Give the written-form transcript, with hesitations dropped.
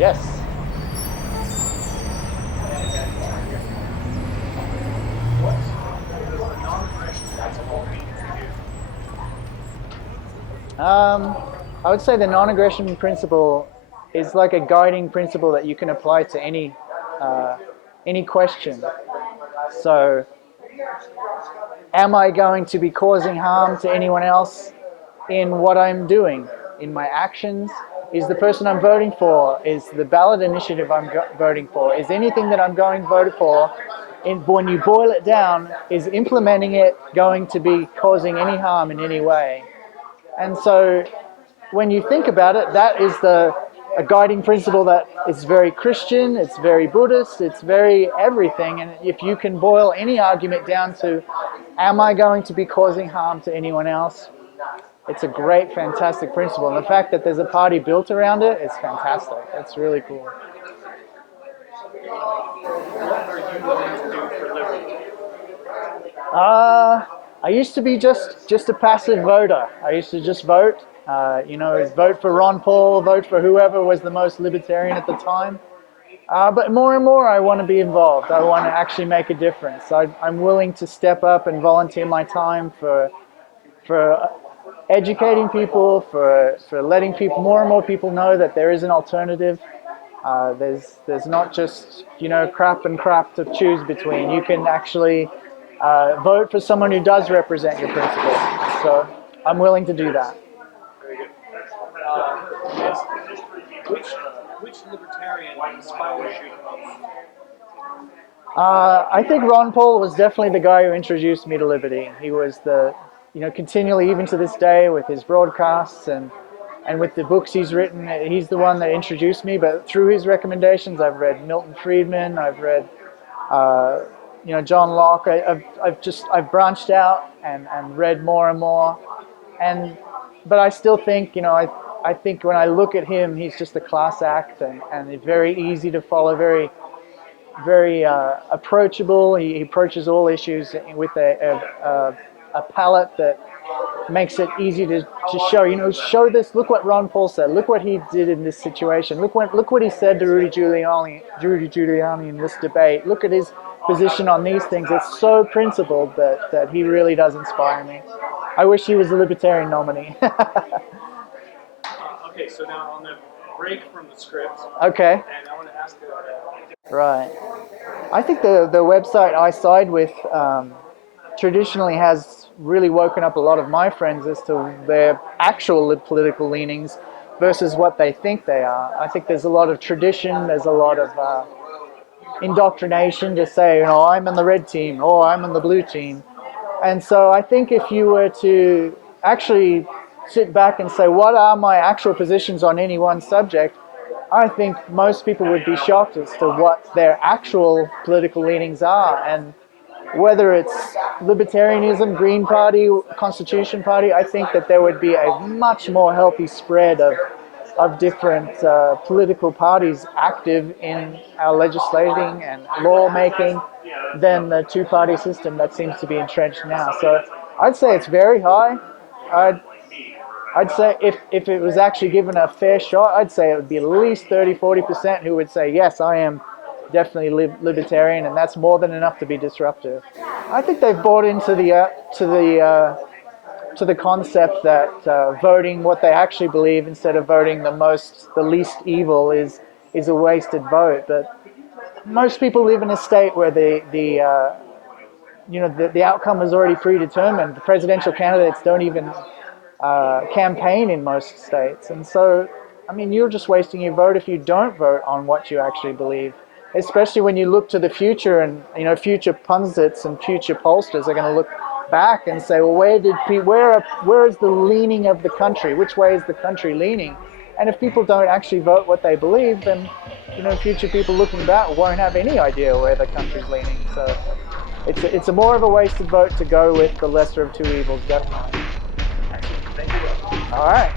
Yes. What does the non-aggression principle mean to you? I would say the non-aggression principle is like a guiding principle that you can apply to any question. So, am I going to be causing harm to anyone else in what I'm doing, in my actions? Is the person I'm voting for, is the ballot initiative I'm voting for, is anything that I'm going to vote for, when you boil it down, is implementing it going to be causing any harm in any way? And so when you think about it, that is a guiding principle that is very Christian, it's very Buddhist, it's very everything. And if you can boil any argument down to, am I going to be causing harm to anyone else? It's a great, fantastic principle. And the fact that there's a party built around it is fantastic. It's really cool. What are you willing to do for liberty? I used to be just a passive voter. I used to just vote. Vote for Ron Paul, vote for whoever was the most libertarian at the time. But more and more, I want to be involved. I want to actually make a difference. I'm willing to step up and volunteer my time for educating people, for letting more and more people know that there is an alternative. There's not just crap and crap to choose between. You can actually vote for someone who does represent your principles. So I'm willing to do that. Very good. Which libertarian inspires you the most? I think Ron Paul was definitely the guy who introduced me to liberty. He was continually, even to this day, with his broadcasts and with the books he's written, he's the one that introduced me. But through his recommendations, I've read Milton Friedman, I've read, John Locke. I've branched out and read more and more. But I still think, I think when I look at him, he's just a class act and it's very easy to follow, very approachable. He approaches all issues with a palette that makes it easy to show. Show this. Look what Ron Paul said. Look what he did in this situation. Look what he said to Rudy Giuliani in this debate. Look at his position on these things. It's so principled that he really does inspire me. I wish he was a libertarian nominee. Okay, so now on the break from the script. Okay. And I want to ask you. Right. I think the website I side with traditionally has really woken up a lot of my friends as to their actual political leanings versus what they think they are. I think there's a lot of tradition, there's a lot of indoctrination to say, I'm in the red team or I'm in the blue team. And so I think if you were to actually sit back and say, what are my actual positions on any one subject, I think most people would be shocked as to what their actual political leanings are. And whether it's libertarianism, Green Party, Constitution Party, I think that there would be a much more healthy spread of different political parties active in our legislating and lawmaking than the two-party system that seems to be entrenched now. So I'd say it's very high. I'd say if it was actually given a fair shot, I'd say it would be at least 30-40% who would say, yes, I am definitely libertarian, and that's more than enough to be disruptive. I think they've bought into the concept that voting what they actually believe instead of voting the least evil is a wasted vote. But most people live in a state where the outcome is already predetermined. The presidential candidates don't even campaign in most states, and so you're just wasting your vote if you don't vote on what you actually believe. Especially when you look to the future, and future pundits and future pollsters are going to look back and say, well, where is the leaning of the country? Which way is the country leaning? And if people don't actually vote what they believe, then future people looking back won't have any idea where the country's leaning. So it's a more of a wasted vote to go with the lesser of two evils, definitely. Thank you. All right.